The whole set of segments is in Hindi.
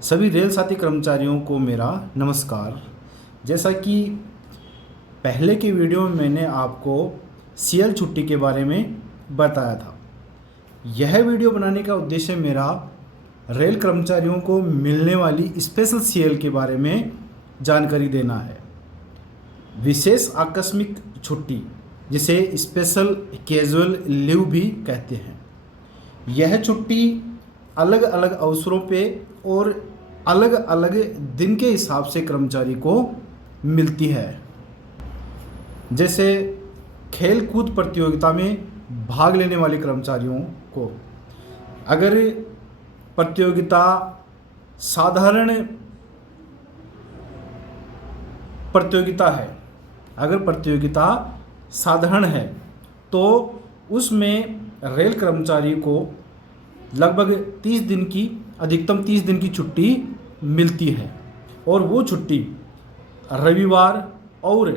सभी रेल साथी कर्मचारियों को मेरा नमस्कार। जैसा कि पहले के वीडियो में मैंने आपको सीएल छुट्टी के बारे में बताया था, यह वीडियो बनाने का उद्देश्य मेरा रेल कर्मचारियों को मिलने वाली स्पेशल सीएल के बारे में जानकारी देना है। विशेष आकस्मिक छुट्टी, जिसे स्पेशल कैजुअल लीव भी कहते हैं, यह छुट्टी अलग अलग अवसरों पे और अलग अलग दिन के हिसाब से कर्मचारी को मिलती है। जैसे खेल कूद प्रतियोगिता में भाग लेने वाले कर्मचारियों को, अगर प्रतियोगिता साधारण प्रतियोगिता है, तो उसमें रेल कर्मचारी को लगभग 30 दिन की, अधिकतम 30 दिन की छुट्टी मिलती है और वो छुट्टी रविवार और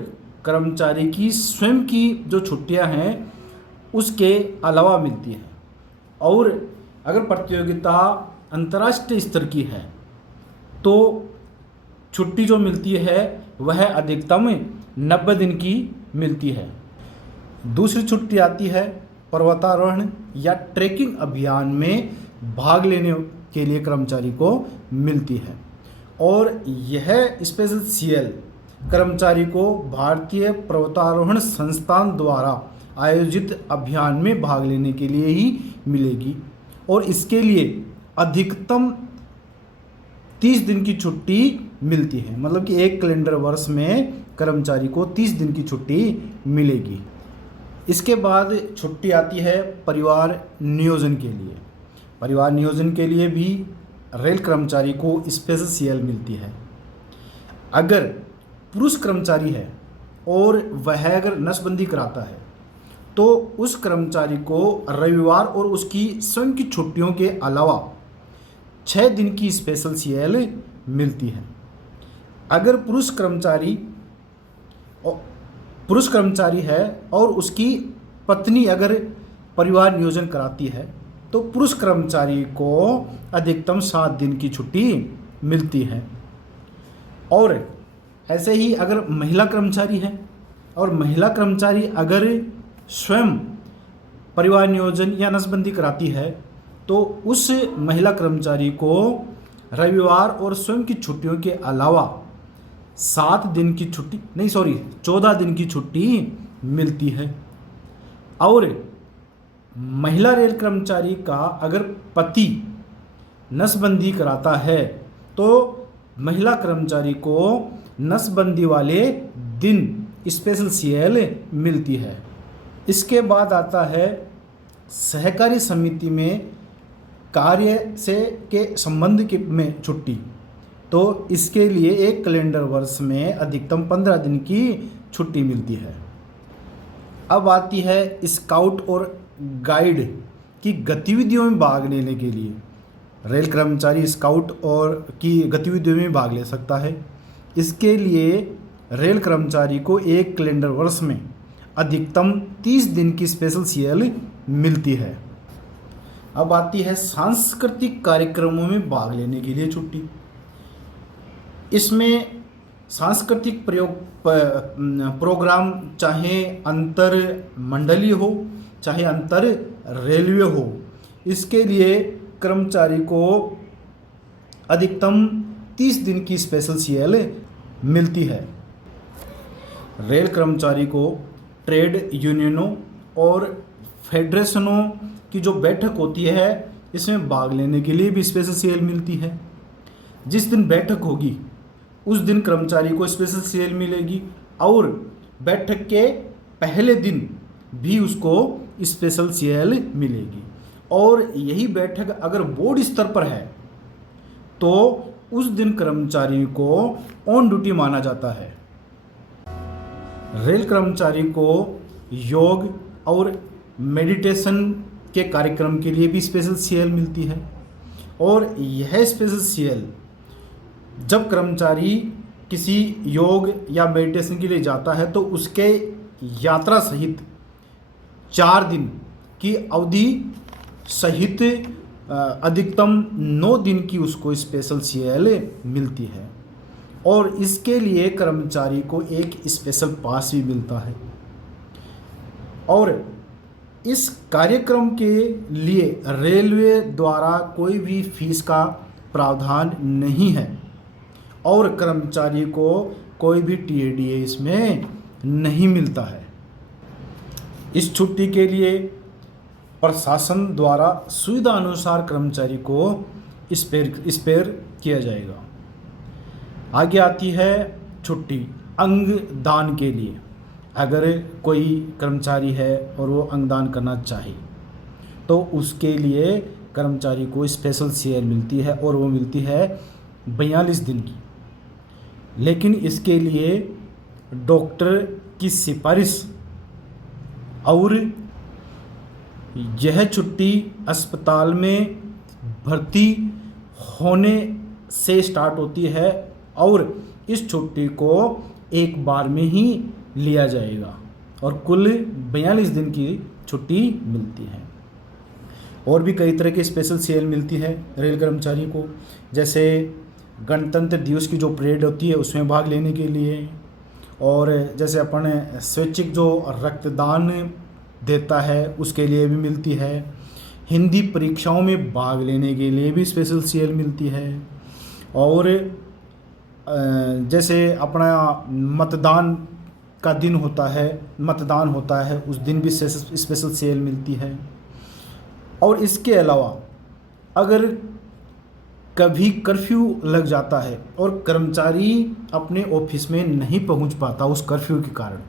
कर्मचारी की स्वयं की जो छुट्टियां हैं उसके अलावा मिलती हैं। और अगर प्रतियोगिता अंतर्राष्ट्रीय स्तर की है तो छुट्टी जो मिलती है वह अधिकतम 90 दिन की मिलती है। दूसरी छुट्टी आती है पर्वतारोहण या ट्रैकिंग अभियान में भाग लेने के लिए कर्मचारी को मिलती है, और यह स्पेशल सीएल कर्मचारी को भारतीय पर्वतारोहण संस्थान द्वारा आयोजित अभियान में भाग लेने के लिए ही मिलेगी, और इसके लिए अधिकतम 30 दिन की छुट्टी मिलती है। मतलब कि एक कैलेंडर वर्ष में कर्मचारी को 30 दिन की छुट्टी मिलेगी। इसके बाद छुट्टी आती है परिवार नियोजन के लिए। परिवार नियोजन के लिए भी रेल कर्मचारी को स्पेशल सीएल मिलती है। अगर पुरुष कर्मचारी है और वह अगर नसबंदी कराता है तो उस कर्मचारी को रविवार और उसकी स्वयं की छुट्टियों के अलावा 6 दिन की स्पेशल सीएल मिलती है। अगर पुरुष कर्मचारी है और उसकी पत्नी अगर परिवार नियोजन कराती है तो पुरुष कर्मचारी को अधिकतम 7 दिन की छुट्टी मिलती है। और ऐसे ही अगर महिला कर्मचारी है और महिला कर्मचारी अगर स्वयं परिवार नियोजन या नसबंदी कराती है तो उस महिला कर्मचारी को रविवार और स्वयं की छुट्टियों के अलावा 14 दिन की छुट्टी मिलती है। और महिला रेल कर्मचारी का अगर पति नसबंदी कराता है तो महिला कर्मचारी को नसबंदी वाले दिन स्पेशल सीएल मिलती है। इसके बाद आता है सहकारी समिति में कार्य से के संबंध में छुट्टी। तो इसके लिए एक कैलेंडर वर्ष में अधिकतम 15 दिन की छुट्टी मिलती है। अब आती है स्काउट और गाइड की गतिविधियों में भाग लेने के लिए। रेल कर्मचारी स्काउट और की गतिविधियों में भाग ले सकता है। इसके लिए रेल कर्मचारी को एक कैलेंडर वर्ष में अधिकतम 30 दिन की स्पेशल सीएल मिलती है। अब आती है सांस्कृतिक कार्यक्रमों में भाग लेने के लिए छुट्टी। इसमें सांस्कृतिक प्रोग्राम चाहे अंतर मंडलीय हो चाहे अंतर रेलवे हो, इसके लिए कर्मचारी को अधिकतम 30 दिन की स्पेशल सीएल मिलती है। रेल कर्मचारी को ट्रेड यूनियनों और फेडरेशनों की जो बैठक होती है इसमें भाग लेने के लिए भी स्पेशल सीएल मिलती है। जिस दिन बैठक होगी उस दिन कर्मचारी को स्पेशल सीएल मिलेगी, और बैठक के पहले दिन भी उसको स्पेशल सीएल मिलेगी। और यही बैठक अगर बोर्ड स्तर पर है तो उस दिन कर्मचारी को ऑन ड्यूटी माना जाता है। रेल कर्मचारी को योग और मेडिटेशन के कार्यक्रम के लिए भी स्पेशल सीएल मिलती है। और यह स्पेशल सीएल जब कर्मचारी किसी योग या मेडिटेशन के लिए जाता है तो उसके यात्रा सहित 4 दिन की अवधि सहित अधिकतम 9 दिन की उसको स्पेशल सीएल मिलती है और इसके लिए कर्मचारी को एक स्पेशल पास भी मिलता है। और इस कार्यक्रम के लिए रेलवे द्वारा कोई भी फीस का प्रावधान नहीं है और कर्मचारी को कोई भी टीएडीए इसमें नहीं मिलता है। इस छुट्टी के लिए प्रशासन द्वारा सुविधा अनुसार कर्मचारी को स्पेयर किया जाएगा। आगे आती है छुट्टी अंग दान के लिए। अगर कोई कर्मचारी है और वो अंगदान करना चाहे तो उसके लिए कर्मचारी को स्पेशल सीएल मिलती है और वो मिलती है 42 दिन की। लेकिन इसके लिए डॉक्टर की सिफारिश और यह छुट्टी अस्पताल में भर्ती होने से स्टार्ट होती है और इस छुट्टी को एक बार में ही लिया जाएगा और कुल 42 दिन की छुट्टी मिलती है। और भी कई तरह के स्पेशल सीएल मिलती है रेल कर्मचारी को, जैसे गणतंत्र दिवस की जो परेड होती है उसमें भाग लेने के लिए, और जैसे अपन स्वैच्छिक जो रक्तदान देता है उसके लिए भी मिलती है। हिंदी परीक्षाओं में भाग लेने के लिए भी स्पेशल सीएल मिलती है। और जैसे अपना मतदान का दिन होता है, मतदान होता है, उस दिन भी स्पेशल सीएल मिलती है। और इसके अलावा अगर कभी कर्फ्यू लग जाता है और कर्मचारी अपने ऑफिस में नहीं पहुंच पाता उस कर्फ्यू के कारण,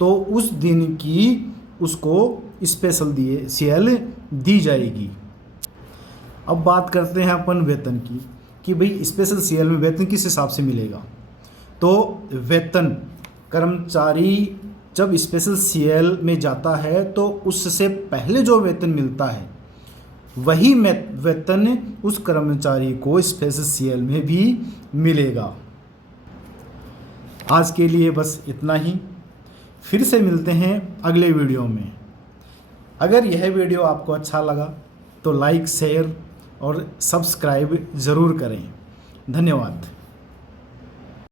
तो उस दिन की उसको स्पेशल सीएल दी जाएगी। अब बात करते हैं अपन वेतन की कि भाई स्पेशल सीएल में वेतन किस हिसाब से मिलेगा। तो वेतन कर्मचारी जब स्पेशल सीएल में जाता है तो उससे पहले जो वेतन मिलता है वही वेतन उस कर्मचारी को स्पेशल सीएल में भी मिलेगा। आज के लिए बस इतना ही। फिर से मिलते हैं अगले वीडियो में। अगर यह वीडियो आपको अच्छा लगा तो लाइक, शेयर और सब्सक्राइब ज़रूर करें। धन्यवाद।